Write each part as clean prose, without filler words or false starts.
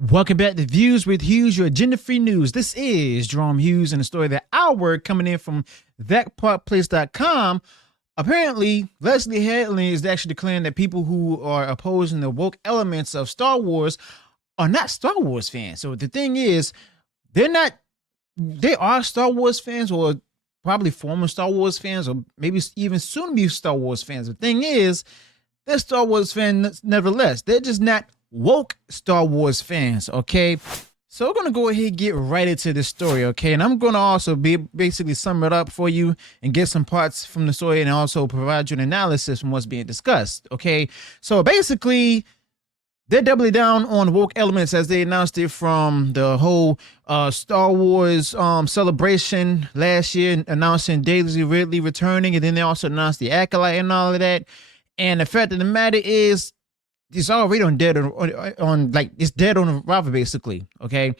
Welcome back to Views with Hughes, your agenda-free news. This is Jerome Hughes and the story of the hour coming in from thatparkplace.com. Apparently, Leslye Hedland is actually declaring that people who are opposing the woke elements of Star Wars are not Star Wars fans. So the thing is, they are Star Wars fans, or probably former Star Wars fans, or maybe even soon be Star Wars fans. The thing is, they're Star Wars fans nevertheless. They're just not woke Star Wars fans, okay? So we're gonna go ahead and get right into this story, okay? And I'm gonna also basically sum it up for you and get some parts from the story and also provide you an analysis from what's being discussed, okay? So basically, they're doubling down on woke elements as they announced it from the whole Star Wars celebration last year, announcing Daisy Ridley returning, and then they also announced the Acolyte and all of that. And the fact of the matter is, it's already it's dead on arrival, basically. Okay.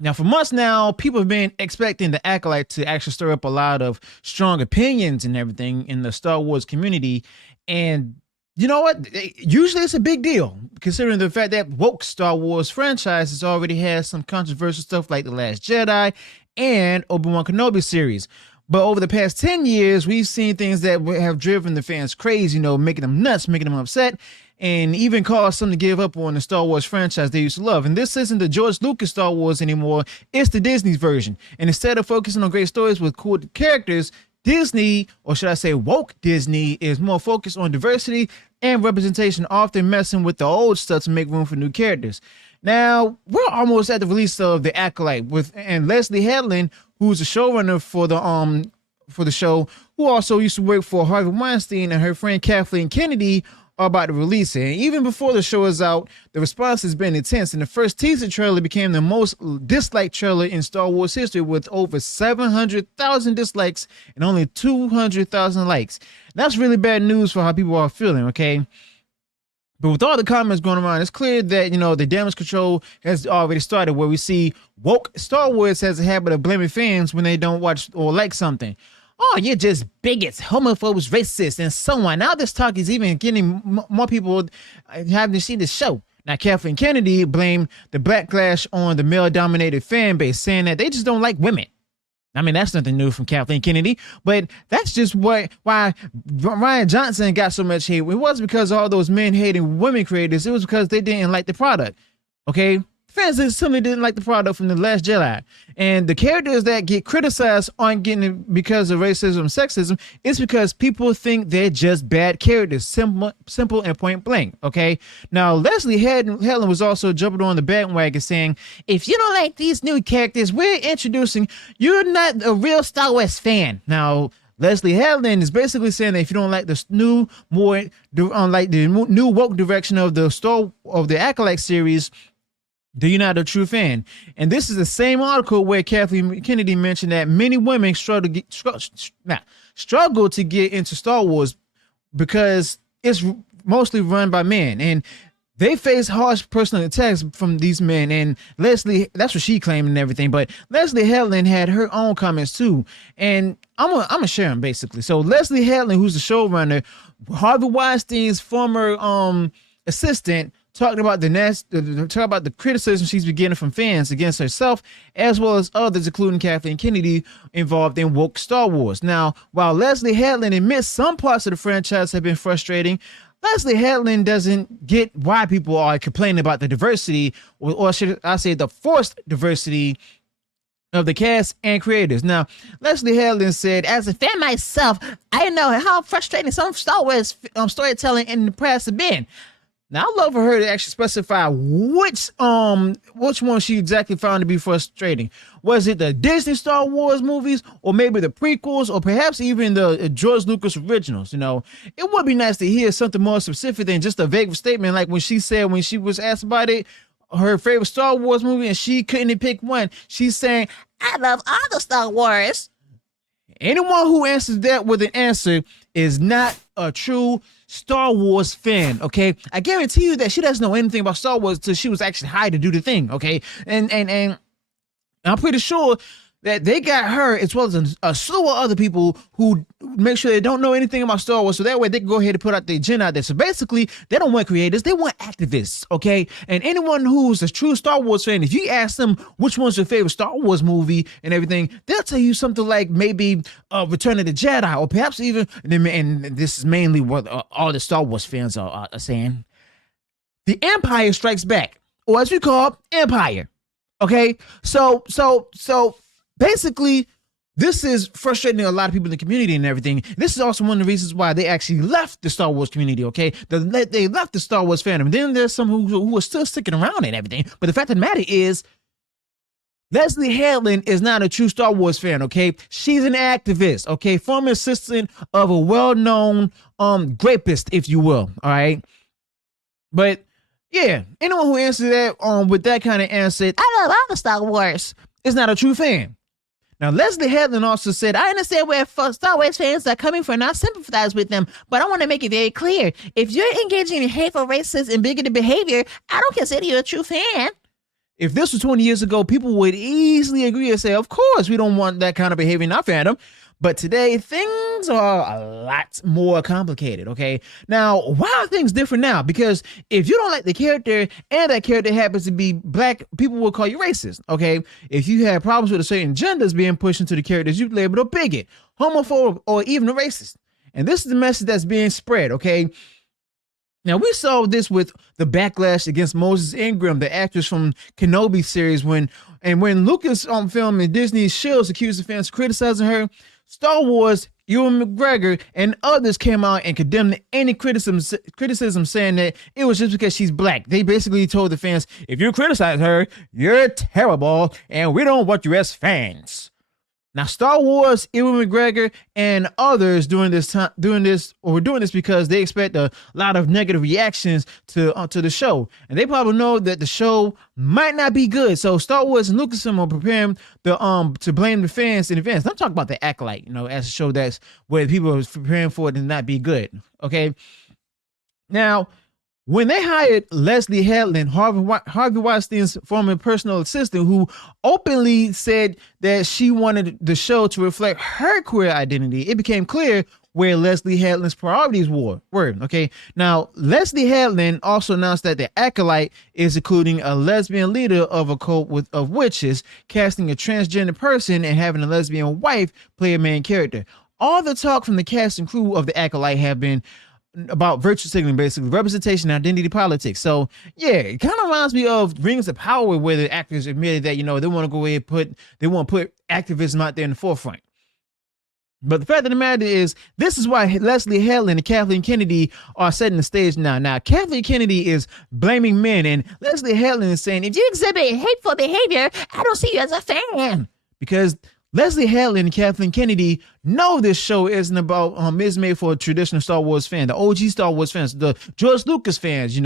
Now, for months now, people have been expecting the Acolyte to actually stir up a lot of strong opinions and everything in the Star Wars community. And you know what? Usually it's a big deal, considering the fact that woke Star Wars franchises already has some controversial stuff like The Last Jedi and Obi-Wan Kenobi series. But over the past 10 years, we've seen things that have driven the fans crazy, making them nuts, making them upset, and even caused some to give up on the Star Wars franchise they used to love. And this isn't the George Lucas Star Wars anymore. It's the Disney's version. And instead of focusing on great stories with cool characters, Disney, or should I say woke Disney, is more focused on diversity and representation, often messing with the old stuff to make room for new characters. Now, we're almost at the release of The Acolyte and Leslye Hedland, who's the showrunner for the show, who also used to work for Harvey Weinstein, and her friend Kathleen Kennedy are about to release it. And even before the show is out, the response has been intense, and the first teaser trailer became the most disliked trailer in Star Wars history, with over 700,000 dislikes and only 200,000 likes. That's really bad news for how people are feeling, okay? But with all the comments going around, it's clear that, the damage control has already started, where we see woke Star Wars has a habit of blaming fans when they don't watch or like something. Oh, you're just bigots, homophobes, racists, and so on. Now this talk is even getting more people having to see the show. Now, Kathleen Kennedy blamed the backlash on the male-dominated fan base, saying that they just don't like women. I mean, that's nothing new from Kathleen Kennedy, but that's just why Rian Johnson got so much hate. It wasn't because of all those men-hating women creators. It was because they didn't like the product, okay? Fans simply didn't like the product from The Last Jedi. And the characters that get criticized aren't getting it because of racism and sexism. It's because people think they're just bad characters, simple and point blank, okay? Now, Leslye Hedland was also jumping on the bandwagon saying, if you don't like these new characters we're introducing, you're not a real Star Wars fan. Now, Leslye Hedland is basically saying that if you don't like the new woke direction of the Acolyte series, then you're not a true fan. And this is the same article where Kathleen Kennedy mentioned that many women struggle to get into Star Wars because it's mostly run by men, and they face harsh personal attacks from these men. And Leslye, that's what she claimed and everything, but Leslye Hedland had her own comments too, and I'm gonna share them basically. So Leslye Hedland, who's the showrunner, Harvey Weinstein's former assistant, talking about the criticism she's been getting from fans against herself, as well as others, including Kathleen Kennedy, involved in woke Star Wars. Now, while Leslye Hedland admits some parts of the franchise have been frustrating, Leslye Hedland doesn't get why people are complaining about the diversity, or should I say the forced diversity of the cast and creators. Now, Leslye Hedland said, as a fan myself, I know how frustrating some Star Wars storytelling in the past have been. Now, I'd love for her to actually specify which one she exactly found to be frustrating. Was it the Disney Star Wars movies, or maybe the prequels, or perhaps even the George Lucas originals? It would be nice to hear something more specific than just a vague statement, like when she said, when she was asked about it, her favorite Star Wars movie, and she couldn't pick one. She's saying, I love all the Star Wars. Anyone who answers that with an answer is not a true Star Wars fan, okay? I guarantee you that she doesn't know anything about Star Wars until she was actually hired to do the thing, okay? And I'm pretty sure that they got her as well as a slew of other people who make sure they don't know anything about Star Wars, so that way they can go ahead and put out their agenda out there. So basically, they don't want creators, they want activists, okay? And anyone who's a true Star Wars fan, if you ask them which one's your favorite Star Wars movie and everything, they'll tell you something like maybe Return of the Jedi, or perhaps even, and this is mainly what all the Star Wars fans are saying, The Empire Strikes Back, or as we call Empire. Okay, so basically, this is frustrating a lot of people in the community and everything. This is also one of the reasons why they actually left the Star Wars community, okay? They left the Star Wars fandom. Then there's some who are still sticking around and everything. But the fact of the matter is, Leslye Hedland is not a true Star Wars fan, okay? She's an activist, okay? Former assistant of a well-known rapist, if you will, all right? But yeah, anyone who answers that with that kind of answer, I love all the Star Wars, is not a true fan. Now, Leslye Hedland also said, I understand where Star Wars fans are coming from, and I sympathize with them, but I want to make it very clear. If you're engaging in hateful, racist, and bigoted behavior, I don't consider you a true fan. If this was 20 years ago, people would easily agree and say, of course, we don't want that kind of behavior in our fandom. But today, things are a lot more complicated, okay? Now, why are things different now? Because if you don't like the character and that character happens to be black, people will call you racist, okay? If you have problems with a certain genders being pushed into the characters, you label a bigot, homophobe, or even a racist. And this is the message that's being spread, okay? Now, we saw this with the backlash against Moses Ingram, the actress from Kenobi series, when Lucasfilm and Disney's Shields accused the fans of criticizing her. Star Wars, Ewan McGregor, and others came out and condemned any criticism, saying that it was just because she's black. They basically told the fans, if you criticize her, you're terrible, and we don't want you as fans. Now, Star Wars, Ewan McGregor, and others doing this because they expect a lot of negative reactions to the show, and they probably know that the show might not be good. So Star Wars and Lucasfilm are preparing to blame the fans in advance. I'm talking about the Acolyte, as a show that's where people are preparing for it to not be good. Okay, now, when they hired Leslye Hedland, Harvey Weinstein's former personal assistant, who openly said that she wanted the show to reflect her queer identity, it became clear where Leslye Hedland's priorities were. Okay, now Leslye Hedland also announced that the Acolyte is including a lesbian leader of a cult of witches, casting a transgender person, and having a lesbian wife play a main character. All the talk from the cast and crew of the Acolyte have been about virtue signaling, basically representation, identity politics. So yeah, it kind of reminds me of Rings of Power, where the actors admitted that they want to go ahead and put activism out there in the forefront. But the fact of the matter is, this is why Leslye Hedland and Kathleen Kennedy are setting the stage now. Now, Kathleen Kennedy is blaming men, and Leslye Hedland is saying, if you exhibit hateful behavior, I don't see you as a fan. Because Leslye Hedland and Kathleen Kennedy know this show isn't made for a traditional Star Wars fan, the OG Star Wars fans, the George Lucas fans,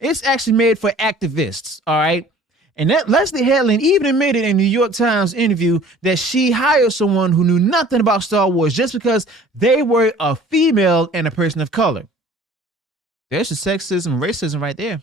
It's actually made for activists, all right? And that Leslye Hedland even admitted in the New York Times interview that she hired someone who knew nothing about Star Wars just because they were a female and a person of color. There's the sexism, racism right there.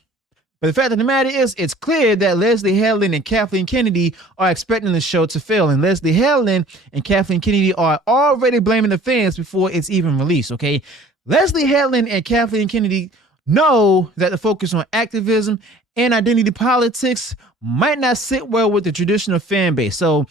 But the fact of the matter is, it's clear that Leslye Hedland and Kathleen Kennedy are expecting the show to fail. And Leslye Hedland and Kathleen Kennedy are already blaming the fans before it's even released, okay? Leslye Hedland and Kathleen Kennedy know that the focus on activism and identity politics might not sit well with the traditional fan base. So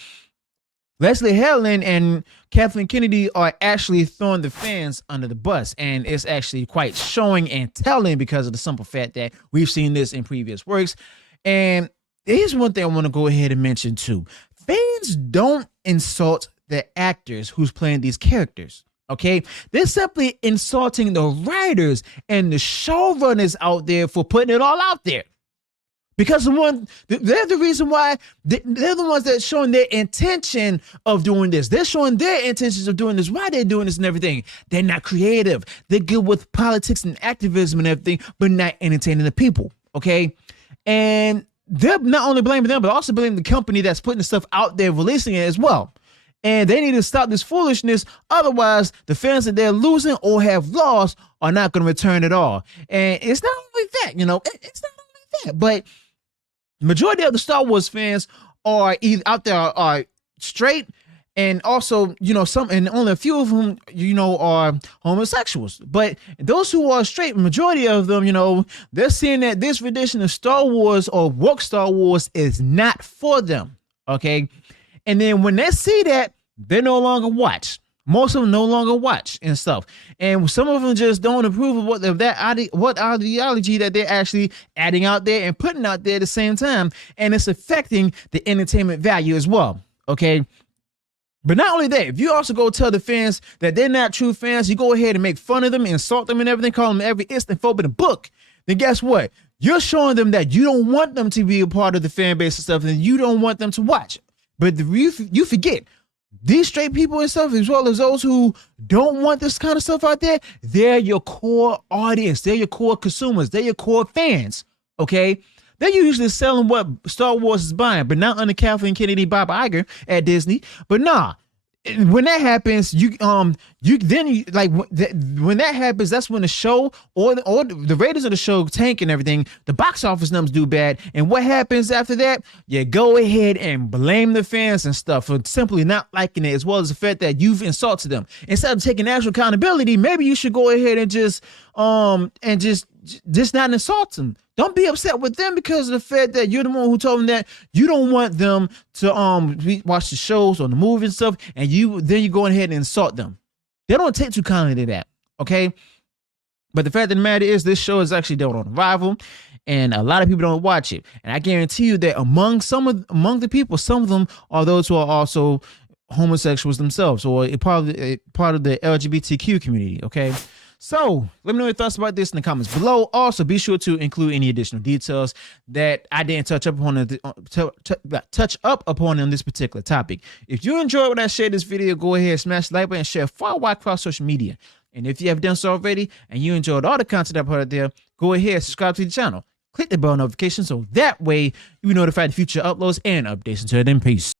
Leslye Hedland and Kathleen Kennedy are actually throwing the fans under the bus, and it's actually quite showing and telling because of the simple fact that we've seen this in previous works. And here's one thing I want to go ahead and mention too. Fans don't insult the actors who's playing these characters, okay? They're simply insulting the writers and the showrunners out there for putting it all out there. Because they're the reason why they're the ones that's showing their intention of doing this. They're showing their intentions of doing this, why they're doing this and everything. They're not creative. They're good with politics and activism and everything, but not entertaining the people, okay? And they're not only blaming them, but also blaming the company that's putting the stuff out there, releasing it as well. And they need to stop this foolishness. Otherwise, the fans that they're losing or have lost are not going to return at all. And it's not only that, it's not only that, but majority of the Star Wars fans are either out there are straight, and also, some, and only a few of them, are homosexuals. But those who are straight, majority of them, they're seeing that this rendition of Star Wars or woke Star Wars is not for them. Okay. And then when they see that, they no longer watch. Most of them no longer watch and stuff. And some of them just don't approve of what ideology that they're actually adding out there and putting out there at the same time. And it's affecting the entertainment value as well. Okay. But not only that, if you also go tell the fans that they're not true fans, you go ahead and make fun of them, insult them and everything, call them every instant phobe in the book, then guess what? You're showing them that you don't want them to be a part of the fan base and stuff, and you don't want them to watch. But you forget, these straight people and stuff, as well as those who don't want this kind of stuff out there, they're your core audience. They're your core consumers. They're your core fans, okay? They're usually selling what Star Wars is buying, but not under Kathleen Kennedy, Bob Iger at Disney. But nah, when that happens, when that happens, that's when the show or the ratings of the show tank and everything. The box office numbers do bad, and what happens after that? You go ahead and blame the fans and stuff for simply not liking it, as well as the fact that you've insulted them. Instead of taking actual accountability, maybe you should go ahead and just not insult them. Don't be upset with them because of the fact that you're the one who told them that you don't want them to watch the shows or the movies and stuff, and then you go ahead and insult them. They don't take too kindly to that, okay? But the fact of the matter is, this show is actually dealt on arrival, and a lot of people don't watch it. And I guarantee you that among the people, some of them are those who are also homosexuals themselves, or part of the LGBTQ community, okay? So let me know your thoughts about this in the comments below. Also, be sure to include any additional details that I didn't touch up upon on this particular topic. If you enjoyed when I shared this video, go ahead, smash the like button and share far wide across social media. And if you have done so already and you enjoyed all the content I put out there, go ahead, subscribe to the channel. Click the bell notification so that way you'll be notified of future uploads and updates. Until then, peace.